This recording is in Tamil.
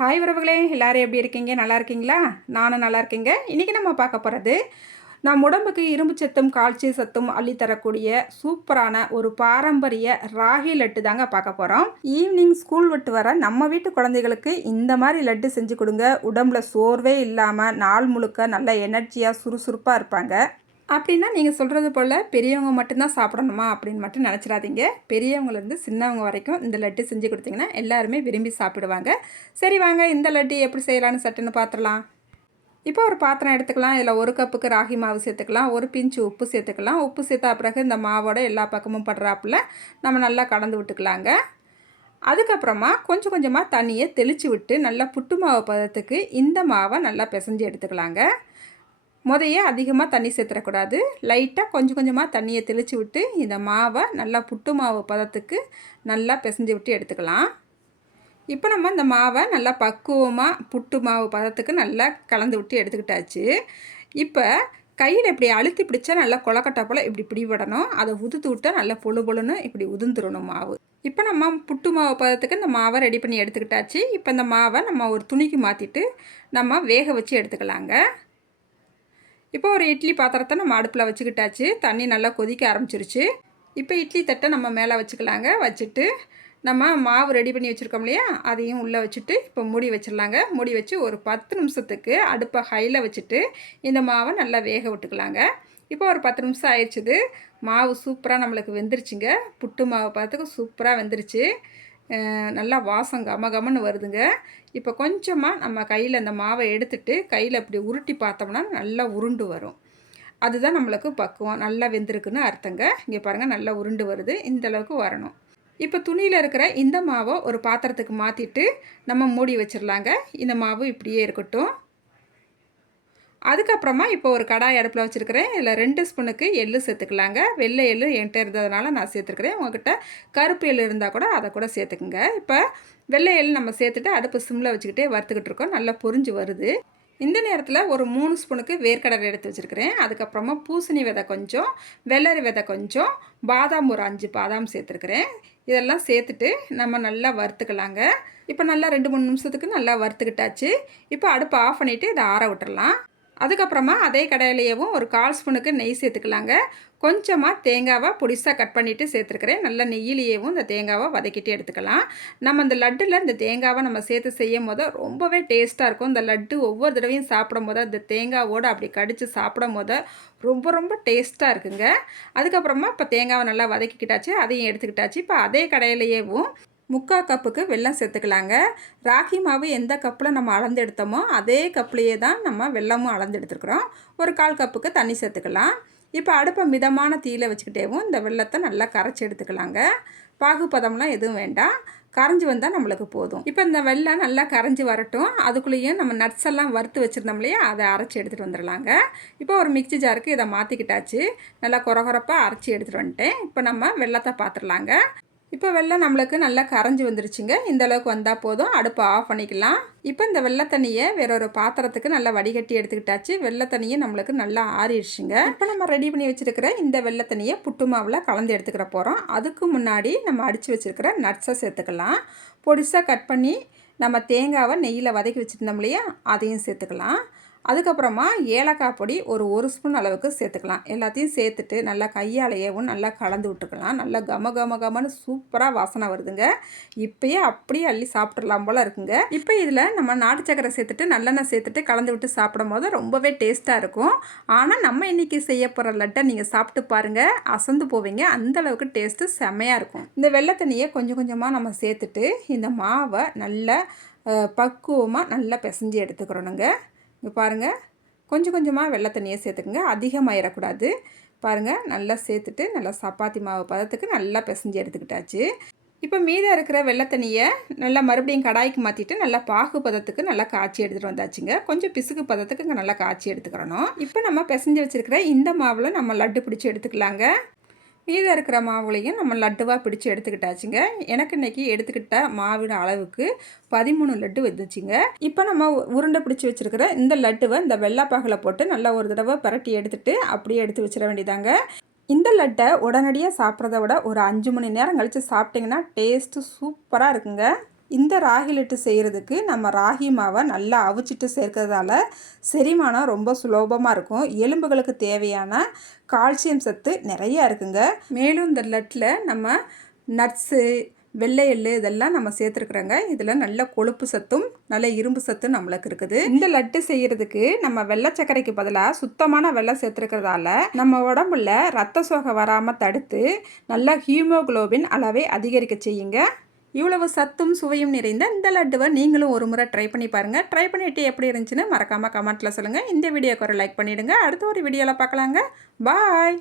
ஹாய் உறவுகளே, எல்லாரும் எப்படி இருக்கீங்க? நல்லா இருக்கீங்களா? நானும் நல்லா இருக்கேங்க. இன்றைக்கி நம்ம பார்க்க போகிறது, நம் உடம்புக்கு இரும்பு சத்தும் கால்சியம் சத்தும் அள்ளித்தரக்கூடிய சூப்பரான ஒரு பாரம்பரிய ராகி லட்டு தாங்க பார்க்க போகிறோம். ஈவினிங் ஸ்கூல் விட்டு வர நம்ம வீட்டு குழந்தைகளுக்கு இந்த மாதிரி லட்டு செஞ்சு கொடுங்க. உடம்புல சோர்வே இல்லாமல் நாள் முழுக்க நல்ல எனர்ஜியாக சுறுசுறுப்பாக இருப்பாங்க. அப்படின்னா நீங்கள் சொல்கிறது போல் பெரியவங்க மட்டும்தான் சாப்பிடணுமா அப்படின்னு மட்டும் நினச்சிடாதீங்க. பெரியவங்கலேருந்து சின்னவங்க வரைக்கும் இந்த லட்டு செஞ்சு கொடுத்தீங்கன்னா எல்லாருமே விரும்பி சாப்பிடுவாங்க. சரி வாங்க, இந்த லட்டு எப்படி செய்யலான்னு சட்டுன்னு பார்த்துடலாம். இப்போ ஒரு பாத்திரம் எடுத்துக்கலாம். இதில் ஒரு கப்புக்கு ராகி மாவு சேர்த்துக்கலாம். ஒரு பிஞ்சு உப்பு சேர்த்துக்கலாம். உப்பு சேர்த்தா பிறகு இந்த மாவோட எல்லா பக்கமும் படுறாப்புல நம்ம நல்லா கலந்து விட்டுக்கலாங்க. அதுக்கப்புறமா கொஞ்சம் கொஞ்சமாக தண்ணியை தெளித்து விட்டு நல்லா புட்டு மாவு பதத்துக்கு இந்த மாவை நல்லா பிசைஞ்சு எடுத்துக்கலாங்க. முதையே அதிகமாக தண்ணி சேர்த்துடக்கூடாது. லைட்டாக கொஞ்சம் கொஞ்சமாக தண்ணியை தெளித்து விட்டு இந்த மாவை நல்லா புட்டு மாவு பதத்துக்கு நல்லா பிசைஞ்சு விட்டு எடுத்துக்கலாம். இப்போ நம்ம இந்த மாவை நல்லா பக்குவமாக புட்டு மாவு பதத்துக்கு நல்லா கலந்து விட்டு எடுத்துக்கிட்டாச்சு. இப்போ கையில் இப்படி அழுத்தி பிடிச்சா நல்லா கொலக்கட்டை போல் இப்படி பிடிபடணும். அதை உதுத்து விட்டால் நல்லா பொழு பொழுன்னு இப்படி உதிர்ந்துடணும் மாவு. இப்போ நம்ம புட்டு மாவு பதத்துக்கு இந்த மாவை ரெடி பண்ணி எடுத்துக்கிட்டாச்சு. இப்போ இந்த மாவை நம்ம ஒரு துணிக்கு மாற்றிட்டு நம்ம வேக வச்சு எடுத்துக்கலாங்க. இப்போ ஒரு இட்லி பாத்திரத்தை நம்ம அடுப்பில் வச்சுக்கிட்டாச்சு. தண்ணி நல்லா கொதிக்க ஆரம்பிச்சிருச்சு. இப்போ இட்லி தட்டை நம்ம மேலே வச்சுக்கலாங்க. வச்சுட்டு நம்ம மாவு ரெடி பண்ணி வச்சுருக்கோம் இல்லையா, அதையும் உள்ளே வச்சுட்டு இப்போ மூடி வச்சிடலாங்க. மூடி வச்சு ஒரு 10 நிமிஷத்துக்கு அடுப்பை ஹையில் வச்சுட்டு இந்த மாவை நல்லா வேக விட்டுக்கலாங்க. இப்போ ஒரு 10 நிமிஷம் ஆயிடுச்சுது. மாவு சூப்பராக நம்மளுக்கு வெந்துருச்சுங்க. புட்டு மாவு பார்த்துக்கு சூப்பராக வெந்துருச்சு. நல்லா வாசம் கமகமன்னு வருதுங்க. இப்போ கொஞ்சமாக நம்ம கையில் அந்த மாவை எடுத்துட்டு கையில் அப்படி உருட்டி பார்த்தோம்னா நல்லா உருண்டு வரும். அதுதான் நம்மளுக்கு பக்குவம், நல்லா வெந்திருக்குன்னு அர்த்தங்க. இங்கே பாருங்கள், நல்லா உருண்டு வருது. இந்தளவுக்கு வரணும். இப்போ துணியில் இருக்கிற இந்த மாவை ஒரு பாத்திரத்துக்கு மாற்றிட்டு நம்ம மூடி வச்சிடலாங்க. இந்த மாவு இப்படியே இருக்கட்டும். அதுக்கப்புறமா இப்போ ஒரு கடாய் அடுப்பில் வச்சுருக்கிறேன். இதில் 2 ஸ்பூனுக்கு எள்ளு சேர்த்துக்கலாங்க. வெள்ளை எள்ளு என்கிட்ட இருந்ததுனால நான் சேர்த்துருக்குறேன். உங்கள்கிட்ட கருப்பு எள்ளு இருந்தால் கூட அதை கூட சேர்த்துக்குங்க. இப்போ வெள்ளை எள்ளு நம்ம சேர்த்துட்டு அடுப்பு சிம்மில் வச்சுக்கிட்டே வறுத்துக்கிட்டு இருக்கோம். நல்லா பொரிஞ்சு வருது. இந்த நேரத்தில் ஒரு 3 ஸ்பூனுக்கு வேர்க்கடலை எடுத்து வச்சுருக்கிறேன். அதுக்கப்புறமா பூசணி விதை கொஞ்சம், வெள்ளரி விதை கொஞ்சம், பாதாம் ஒரு 5 பாதாம் சேர்த்துருக்குறேன். இதெல்லாம் சேர்த்துட்டு நம்ம நல்லா வறுத்துக்கலாங்க. இப்போ நல்லா 2-3 நிமிஷத்துக்கு நல்லா வறுத்துக்கிட்டாச்சு. இப்போ அடுப்பை ஆஃப் பண்ணிவிட்டு இதை ஆற விட்டுறலாம். அதுக்கப்புறமா அதே கடாயிலேயும் ஒரு 1/4 ஸ்பூனுக்கு நெய் சேர்த்துக்கலாங்க. கொஞ்சமாக தேங்காவை பொடிசாக கட் பண்ணிவிட்டு சேர்த்துருக்கிறேன். நல்லா நெய்யிலேயும் இந்த தேங்காவை வதக்கிட்டு எடுத்துக்கலாம். நம்ம இந்த லட்டில் இந்த தேங்காவை நம்ம சேர்த்து செய்யும் போது ரொம்பவே டேஸ்ட்டாக இருக்கும். இந்த லட்டு ஒவ்வொரு தடவையும் சாப்பிடும் போது அந்த தேங்காவோடு அப்படி கடித்து சாப்பிடும் போது ரொம்ப ரொம்ப டேஸ்ட்டாக இருக்குங்க. அதுக்கப்புறமா இப்போ தேங்காவை நல்லா வதக்கிக்கிட்டாச்சு, அதையும் எடுத்துக்கிட்டாச்சு. இப்போ அதே கடாயிலேயும் 3/4 கப்புக்கு வெல்லம் சேர்த்துக்கலாங்க. ராகி மாவு எந்த கப்பில் நம்ம அளந்து எடுத்தோமோ அதே கப்லேயே தான் நம்ம வெல்லமும் அளந்து எடுத்துருக்குறோம். ஒரு 1/4 கப்புக்கு தண்ணி சேர்த்துக்கலாம். இப்போ அடுப்பை மிதமான தீயில் வச்சுக்கிட்டேவும் இந்த வெல்லத்தை நல்லா கரைச்சி எடுத்துக்கலாங்க. பாகுபதம்லாம் எதுவும் வேண்டாம், கரைஞ்சி வந்தால் நம்மளுக்கு போதும். இப்போ இந்த வெல்லம் நல்லா கரைஞ்சி வரட்டும். அதுக்குள்ளேயும் நம்ம நட்ஸ் எல்லாம் வறுத்து வச்சுருந்தோம் இல்லையா, அதை அரைச்சி எடுத்துகிட்டு வந்துடலாங்க. இப்போ ஒரு மிக்ஸி ஜாருக்கு இதை மாற்றிக்கிட்டாச்சு. நல்லா கொரகொரப்பாக அரைச்சி எடுத்துகிட்டு வந்துட்டேன். இப்போ நம்ம வெல்லத்தை பார்த்துடலாங்க. இப்போ வெல்லம் நம்மளுக்கு நல்லா கரைஞ்சி வந்துருச்சுங்க. இந்த அளவுக்கு வந்தால் போதும். அடுப்பை ஆஃப் பண்ணிக்கலாம். இப்போ இந்த வெள்ளை தண்ணியை வேறொரு பாத்திரத்துக்கு நல்லா வடிகட்டி எடுத்துக்கிட்டாச்சு. வெள்ளை தண்ணியை நம்மளுக்கு நல்லா ஆறிடுச்சுங்க. இப்போ நம்ம ரெடி பண்ணி வச்சுருக்கிற இந்த வெள்ளை தண்ணியை புட்டு மாவில் கலந்து எடுத்துக்கிற போகிறோம். அதுக்கு முன்னாடி நம்ம அடித்து வச்சுருக்கிற நட்ஸை சேர்த்துக்கலாம். பொடிசாக கட் பண்ணி நம்ம தேங்காவை நெய்யில் வதக்கி வச்சுருந்தோம் இல்லையா, அதையும் சேர்த்துக்கலாம். அதுக்கப்புறமா ஏலக்காய் பொடி ஒரு ஸ்பூன் அளவுக்கு சேர்த்துக்கலாம். எல்லாத்தையும் சேர்த்துட்டு நல்லா கையாலேயவும் நல்லா கலந்து விட்டுக்கலாம். நல்லா கமன்னு சூப்பராக வாசனை வருதுங்க. இப்போயே அப்படியே அள்ளி சாப்பிட்றலாம் போல் இருக்குங்க. இப்போ இதில் நம்ம நாட்டு சக்கரை சேர்த்துட்டு நல்லெண்ணெய் சேர்த்துட்டு கலந்து விட்டு சாப்பிடும் போது ரொம்பவே டேஸ்ட்டாக இருக்கும். ஆனால் நம்ம இன்றைக்கி செய்ய போகிற லட்டை நீங்கள் சாப்பிட்டு பாருங்கள், அசந்து போவீங்க. அந்தளவுக்கு டேஸ்ட்டு செம்மையாக இருக்கும். இந்த வெள்ளை தண்ணியை கொஞ்சம் கொஞ்சமாக நம்ம சேர்த்துட்டு இந்த மாவை நல்லா பக்குவமாக நல்லா பிசைஞ்சு எடுத்துக்கிறோனுங்க. இங்கே பாருங்கள், கொஞ்சம் கொஞ்சமாக வெள்ளை தண்ணியை சேர்த்துக்குங்க, அதிகமாகிடக்கூடாது. பாருங்கள், நல்லா சேர்த்துட்டு நல்லா சப்பாத்தி மாவு பதத்துக்கு நல்லா பிசைஞ்சு எடுத்துக்கிட்டாச்சு. இப்போ மீதம் இருக்கிற வெள்ளை தண்ணியை நல்லா மறுபடியும் கடாய்க்கு மாற்றிட்டு நல்லா பாகு பதத்துக்கு நல்லா காய்ச்சி எடுத்துகிட்டு வந்தாச்சுங்க. கொஞ்சம் பிசுக்கு பதத்துக்கு இங்கே நல்லா காய்ச்சி எடுத்துக்கிறணும். இப்போ நம்ம பிசைஞ்சு வச்சுருக்கிற இந்த மாவில் நம்ம லட்டு பிடிச்சி எடுத்துக்கலாங்க. மீதம் இருக்கிற மாவுலையும் நம்ம லட்டுவாக பிடிச்சி எடுத்துக்கிட்டாச்சுங்க. எனக்கு இன்றைக்கி எடுத்துக்கிட்ட மாவிட அளவுக்கு 13 லட்டு வந்துச்சுங்க. இப்போ நம்ம உருண்டை பிடிச்சி வச்சுருக்கிற இந்த லட்டுவை இந்த வெள்ளைப்பாகில் போட்டு நல்லா ஒரு தடவை பரட்டி எடுத்துகிட்டு அப்படியே எடுத்து வச்சிட வேண்டியதாங்க. இந்த லட்டை உடனடியாக சாப்பிட்றத விட ஒரு 5 மணி நேரம் கழித்து சாப்பிட்டிங்கன்னா டேஸ்ட்டு சூப்பராக இருக்குங்க. இந்த ராகி லட்டு செய்கிறதுக்கு நம்ம ராகி மாவை நல்லா அவிச்சிட்டு சேர்க்கறதால செரிமானம் ரொம்ப சுலபமாக இருக்கும். எலும்புகளுக்கு தேவையான கால்சியம் சத்து நிறையா இருக்குங்க. மேலும் இந்த லட்டில் நம்ம நட்ஸு, வெள்ளை எள்ளு இதெல்லாம் நம்ம சேர்த்துருக்குறோங்க. இதில் நல்ல கொழுப்பு சத்தும் நல்ல இரும்பு சத்தும் நம்மளுக்கு இருக்குது. இந்த லட்டு செய்கிறதுக்கு நம்ம வெள்ளை சர்க்கரைக்கு பதிலாக சுத்தமான வெள்ளம் சேர்த்துருக்கிறதால நம்ம உடம்புல ரத்த சோகை வராமல் தடுத்து நல்லா ஹீமோகுளோபின் அளவை அதிகரிக்க செய்யுங்க. இவ்வளவு சத்தும் சுவையும் நிறைந்த இந்த லட்டுவை நீங்களும் ஒரு முறை ட்ரை பண்ணி பாருங்கள். ட்ரை பண்ணிவிட்டு எப்படி இருந்துச்சுன்னு மறக்காமல் கமெண்ட்டில் சொல்லுங்கள். இந்த வீடியோக்கு ஒரு லைக் பண்ணிவிடுங்க. அடுத்த ஒரு வீடியோவில் பார்க்கலாங்க. பாய்.